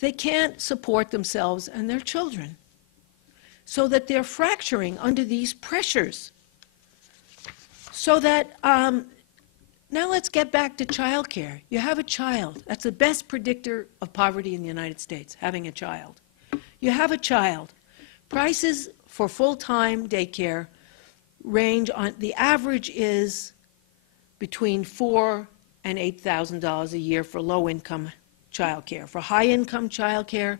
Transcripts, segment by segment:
they can't support themselves and their children, so that they're fracturing under these pressures. So that, now let's get back to childcare. You have a child. That's the best predictor of poverty in the United States, having a child. You have a child. Prices for full-time daycare range on, the average is between $4,000 and $8,000 a year for low-income childcare. For high-income childcare,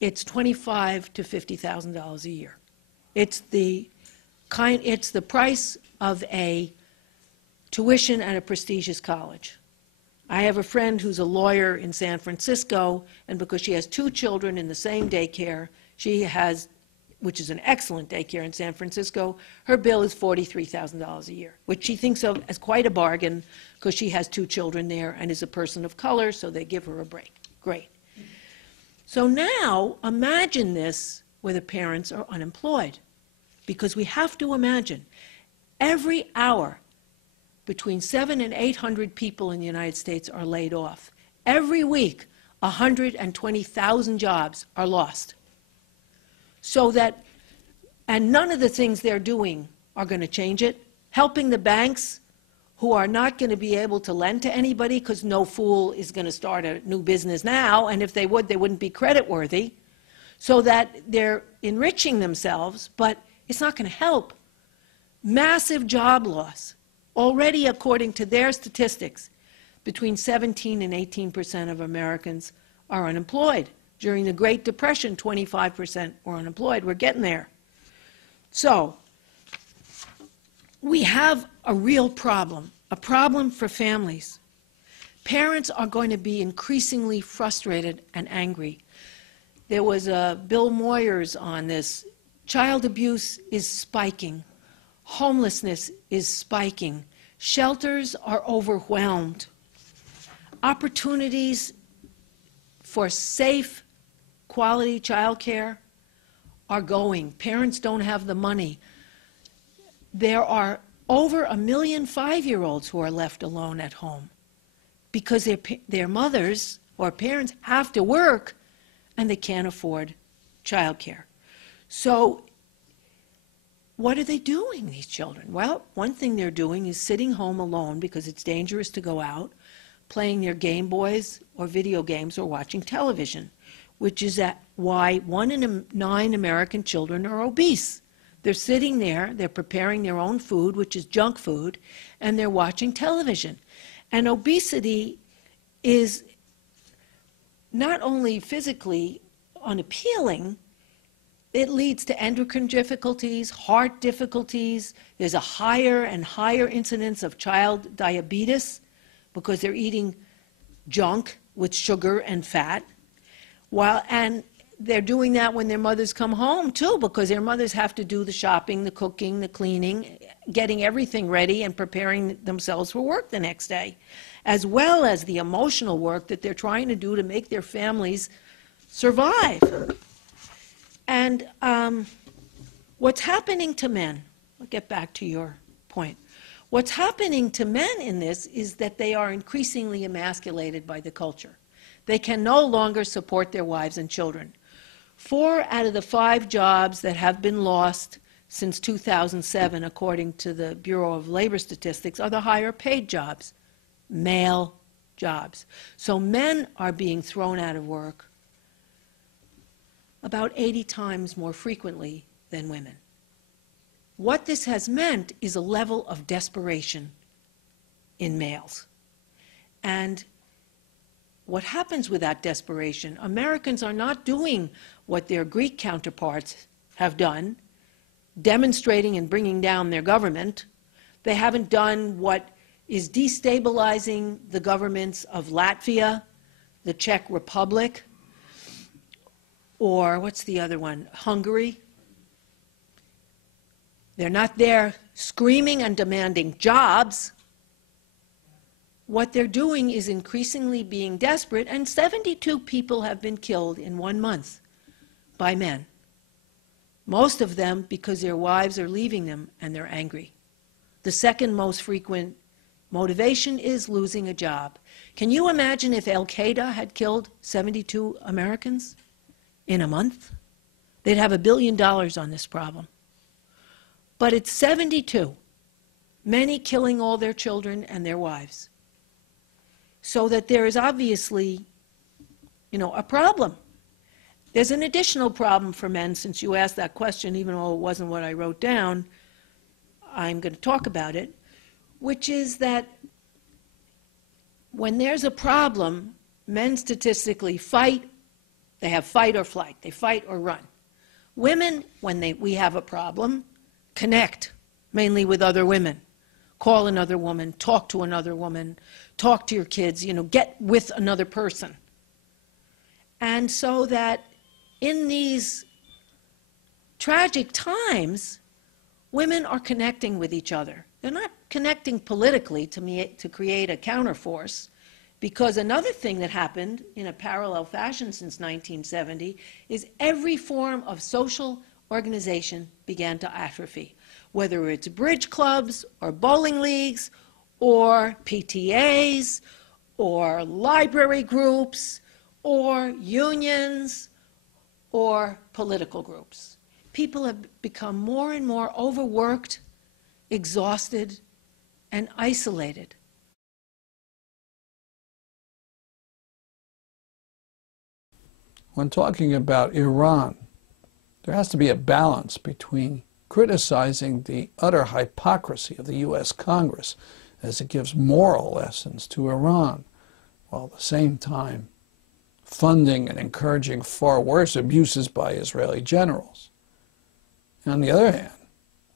it's $25,000 to $50,000 a year. It's the price of a tuition at a prestigious college. I have a friend who's a lawyer in San Francisco, and because she has 2 children in the same daycare, she has, which is an excellent daycare in San Francisco, her bill is $43,000 a year, which she thinks of as quite a bargain because she has 2 children there and is a person of color, so they give her a break. Great. So now imagine this where the parents are unemployed, because we have to imagine every hour between 700 and 800 people in the United States are laid off. Every week, 120,000 jobs are lost. So that, and none of the things they're doing are going to change it. Helping the banks, who are not going to be able to lend to anybody because no fool is going to start a new business now, and if they would, they wouldn't be creditworthy. So that they're enriching themselves, but it's not going to help. Massive job loss. Already, according to their statistics, between 17% and 18% of Americans are unemployed. During the Great Depression, 25% were unemployed. We're getting there. So we have a real problem, a problem for families. Parents are going to be increasingly frustrated and angry. There was Bill Moyers on this. Child abuse is spiking. Homelessness is spiking. Shelters are overwhelmed. Opportunities for safe, quality child care are going. Parents don't have the money. There are over 1 million 5-year-olds who are left alone at home because their mothers or parents have to work and they can't afford child care. So what are they doing, these children? Well, one thing they're doing is sitting home alone because it's dangerous to go out, playing their Game Boys or video games or watching television, which is why 1 in 9 American children are obese. They're sitting there, they're preparing their own food, which is junk food, and they're watching television. And obesity is not only physically unappealing, it leads to endocrine difficulties, heart difficulties. There's a higher and higher incidence of child diabetes because they're eating junk with sugar and fat. And they're doing that when their mothers come home, too, because their mothers have to do the shopping, the cooking, the cleaning, getting everything ready and preparing themselves for work the next day, as well as the emotional work that they're trying to do to make their families survive. And what's happening to men, I'll get back to your point. What's happening to men in this is that they are increasingly emasculated by the culture. They can no longer support their wives and children. 4 out of the 5 jobs that have been lost since 2007, according to the Bureau of Labor Statistics, are the higher paid jobs, male jobs. So men are being thrown out of work about 80 times more frequently than women. What this has meant is a level of desperation in males. And what happens with that desperation? Americans are not doing what their Greek counterparts have done, demonstrating and bringing down their government. They haven't done what is destabilizing the governments of Latvia, the Czech Republic, or what's the other one, Hungary. They're not there screaming and demanding jobs. What they're doing is increasingly being desperate, and 72 people have been killed in 1 month by men. Most of them because their wives are leaving them and they're angry. The second most frequent motivation is losing a job. Can you imagine if Al-Qaeda had killed 72 Americans in a month? They'd have $1 billion on this problem. But it's 72, many killing all their children and their wives. So that there is obviously, a problem. There's an additional problem for men, since you asked that question, even though it wasn't what I wrote down. I'm going to talk about it, which is that when there's a problem, men statistically fight. They have fight or flight. They fight or run. Women, when we have a problem, connect, mainly with other women. Call another woman, talk to another woman, talk to your kids, get with another person. And so that in these tragic times, women are connecting with each other. They're not connecting politically to create a counterforce, because another thing that happened in a parallel fashion since 1970 is every form of social organization began to atrophy, whether it's bridge clubs or bowling leagues or PTAs or library groups or unions or political groups. People have become more and more overworked, exhausted, and isolated. When talking about Iran, there has to be a balance between criticizing the utter hypocrisy of the U.S. Congress as it gives moral lessons to Iran, while at the same time funding and encouraging far worse abuses by Israeli generals. And on the other hand,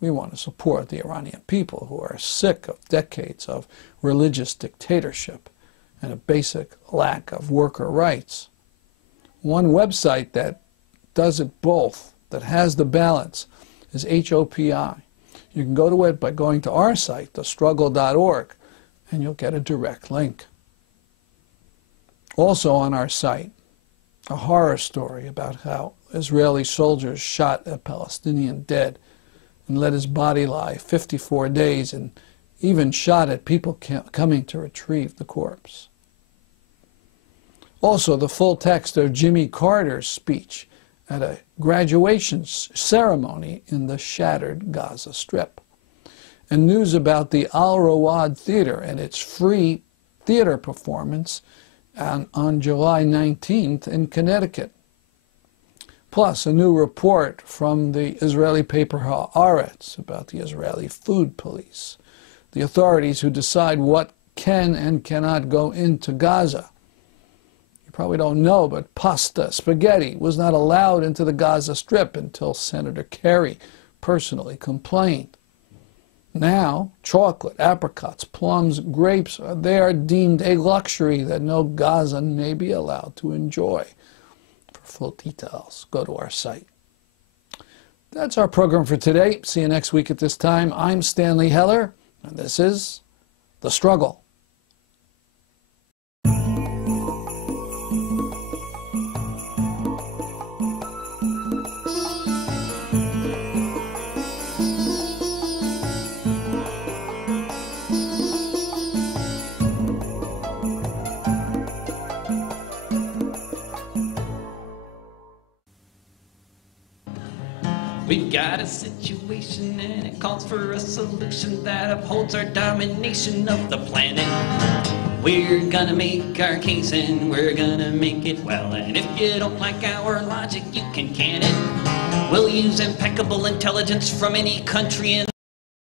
we want to support the Iranian people who are sick of decades of religious dictatorship and a basic lack of worker rights. One website that does it both, that has the balance, is HOPI. You can go to it by going to our site, thestruggle.org, and you'll get a direct link. Also on our site, a horror story about how Israeli soldiers shot a Palestinian dead and let his body lie 54 days and even shot at people coming to retrieve the corpse. Also, the full text of Jimmy Carter's speech at a graduation ceremony in the shattered Gaza Strip. And news about the Al Rawad Theater and its free theater performance on July 19th in Connecticut. Plus, a new report from the Israeli paper Haaretz about the Israeli food police, the authorities who decide what can and cannot go into Gaza. You probably don't know, but pasta, spaghetti, was not allowed into the Gaza Strip until Senator Kerry personally complained. Now, chocolate, apricots, plums, grapes, they are deemed a luxury that no Gazan may be allowed to enjoy. For full details, go to our site. That's our program for today. See you next week at this time. I'm Stanley Heller, and this is The Struggle. We've got a situation and it calls for a solution that upholds our domination of the planet. We're gonna make our case and we're gonna make it well. And if you don't like our logic, you can it. We'll use impeccable intelligence from any country in